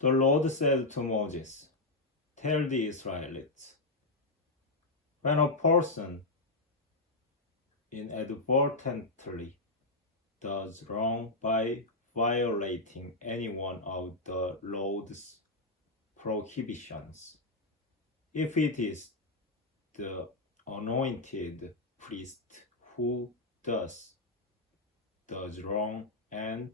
The Lord said to Moses, "Tell the Israelites, when a person inadvertently does wrong by violating any one of the Lord's prohibitions, if it is the anointed priest who does wrong and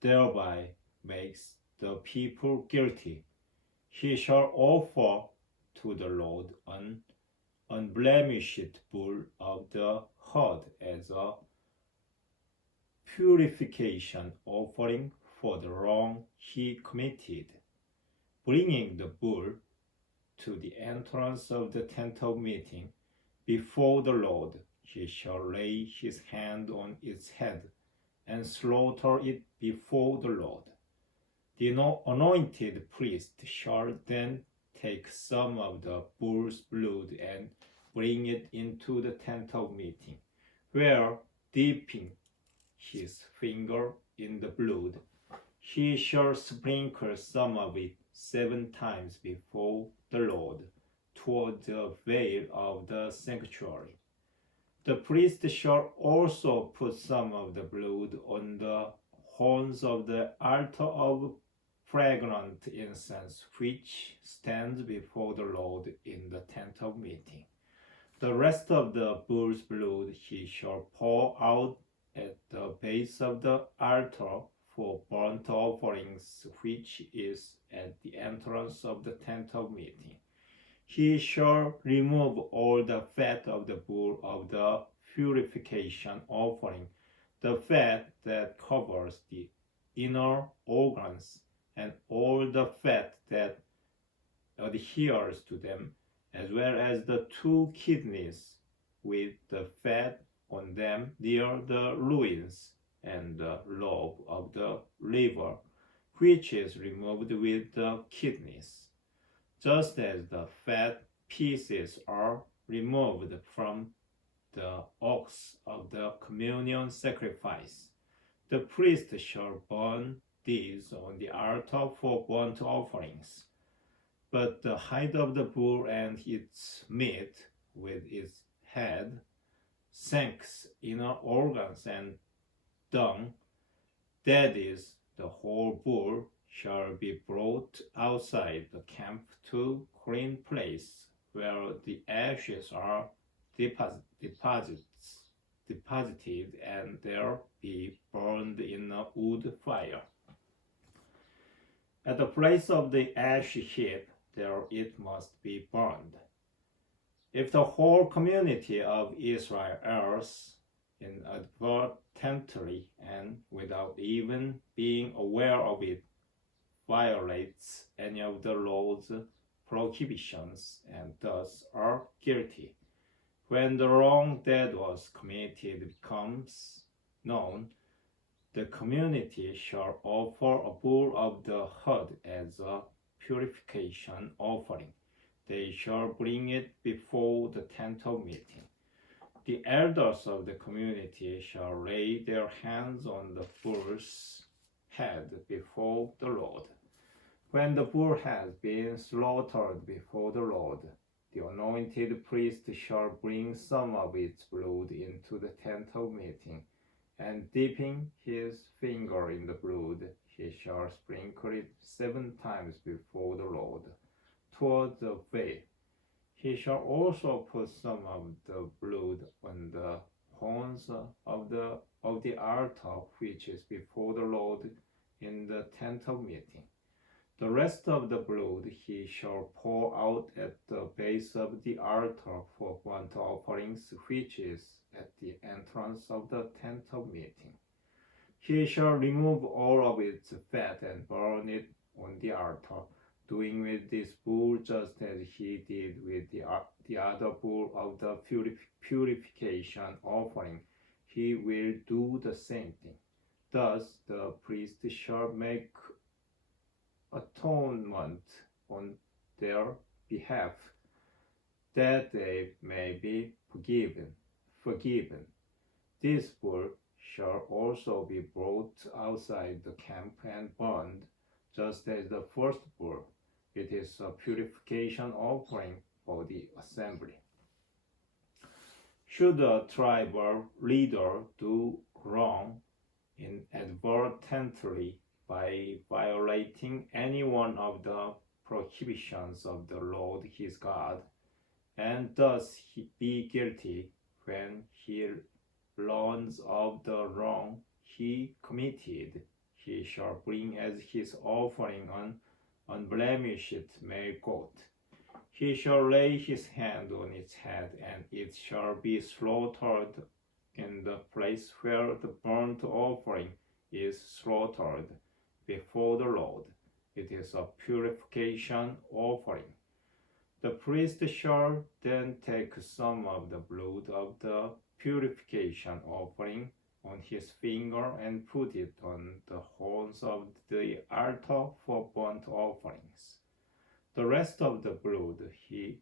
thereby makes the people guilty, he shall offer to the Lord an unblemished bull of the herd as a purification offering for the wrong he committed. Bringing the bull to the entrance of the tent of meeting before the Lord, he shall lay his hand on its head and slaughter it before the Lord. The anointed priest shall then take some of the bull's blood and bring it into the tent of meeting, where, dipping his finger in the blood, he shall sprinkle some of it 7 times before the Lord toward the veil of the sanctuary. The priest shall also put some of the blood on the horns of the altar of fragrant incense, which stands before the Lord in the tent of meeting. The rest of the bull's blood he shall pour out at the base of the altar for burnt offerings, which is at the entrance of the tent of meeting. He shall remove all the fat of the bull of the purification offering, the fat that covers the inner organs, and all the fat that adheres to them, as well as the 2 kidneys with the fat on them near the loins, and the lobe of the liver, which is removed with the kidneys, just as the fat pieces are removed from the ox of the communion sacrifice. The priest shall burn these on the altar for burnt offerings. But the hide of the bull and its meat, with its head, shanks, inner organs, and dung, that is, the whole bull, shall be brought outside the camp to clean place, where the ashes are deposited, and there be burned in a wood fire. At the place of the ash heap, there it must be burned. If the whole community of Israel errs inadvertently and without even being aware of it, violates any of the Lord's prohibitions, and thus are guilty, when the wrong that was committed becomes known, the community shall offer a bull of the herd as a purification offering. They shall bring it before the tent of meeting. The elders of the community shall lay their hands on the bull's head before the Lord. When the bull has been slaughtered before the Lord, the anointed priest shall bring some of its blood into the tent of meeting, and dipping his finger in the blood, he shall sprinkle it 7 times before the Lord toward the veil. He shall also put some of the blood on the horns of the altar which is before the Lord in the tent of meeting. The rest of the blood he shall pour out at the base of the altar for burnt offerings, which is at the entrance of the tent of meeting. He shall remove all of its fat and burn it on the altar, doing with this bull just as he did with the other bull of the purification offering. He will do the same thing. Thus the priest shall make atonement on their behalf, that they may be forgiven. This bull shall also be brought outside the camp and burned just as the first bull. It is a purification offering for the assembly. Should a tribal leader do wrong inadvertently by violating any one of the prohibitions of the Lord his God, and thus he be guilty when he learns of the wrong he committed, he shall bring as his offering an unblemished male goat. He shall lay his hand on its head, and it shall be slaughtered in the place where the burnt offering is slaughtered before the Lord. It is a purification offering. The priest shall then take some of the blood of the purification offering on his finger and put it on the horns of the altar for burnt offerings. The rest of the blood he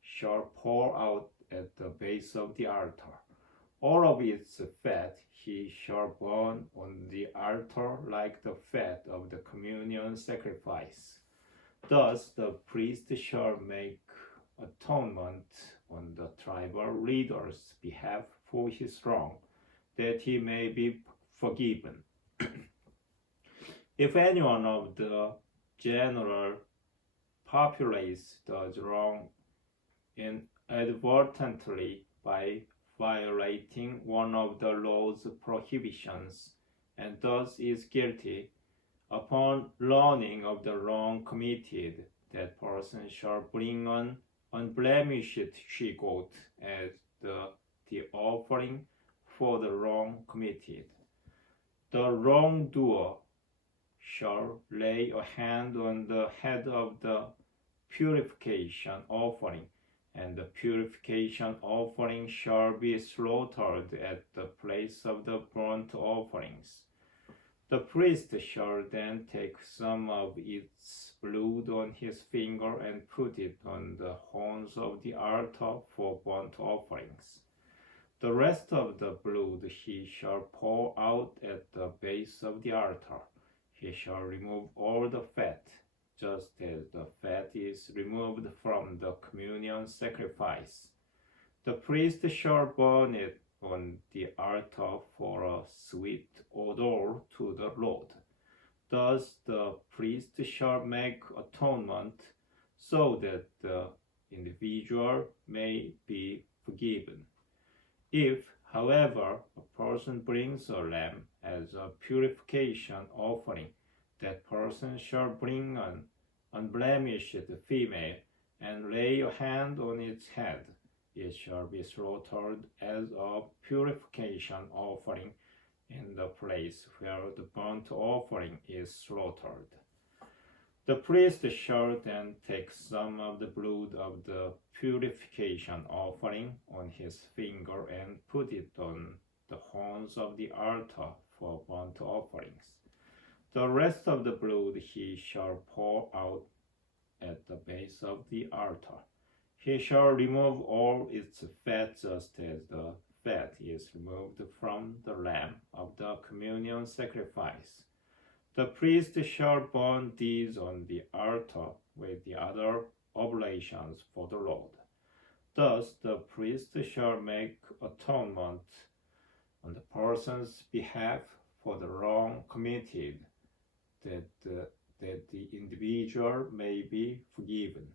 shall pour out at the base of the altar. All of its fat he shall burn on the altar like the fat of the communion sacrifice. Thus the priest shall make atonement on the tribal leader's behalf for his wrong, that he may be forgiven. If anyone of the general populace does wrong inadvertently by violating one of the law's prohibitions, and thus is guilty, upon learning of the wrong committed, that person shall bring an unblemished she-goat as the offering for the wrong committed. The wrongdoer shall lay a hand on the head of the purification offering, and the purification offering shall be slaughtered at the place of the burnt offerings. The priest shall then take some of its blood on his finger and put it on the horns of the altar for burnt offerings. The rest of the blood he shall pour out at the base of the altar. He shall remove all the fat, just as the fat is removed from the communion sacrifice. The priest shall burn it on the altar for a sweet odor to the Lord. Thus the priest shall make atonement so that the individual may be forgiven. If, however, a person brings a lamb as a purification offering, that person shall bring an unblemished female and lay a hand on its head. It shall be slaughtered as a purification offering in the place where the burnt offering is slaughtered. The priest shall then take some of the blood of the purification offering on his finger and put it on the horns of the altar for burnt offerings. The rest of the blood he shall pour out at the base of the altar. He shall remove all its fat, just as the fat is removed from the lamb of the communion sacrifice. The priest shall burn these on the altar with the other oblations for the Lord. Thus the priest shall make atonement on the person's behalf for the wrong committed, that the individual may be forgiven.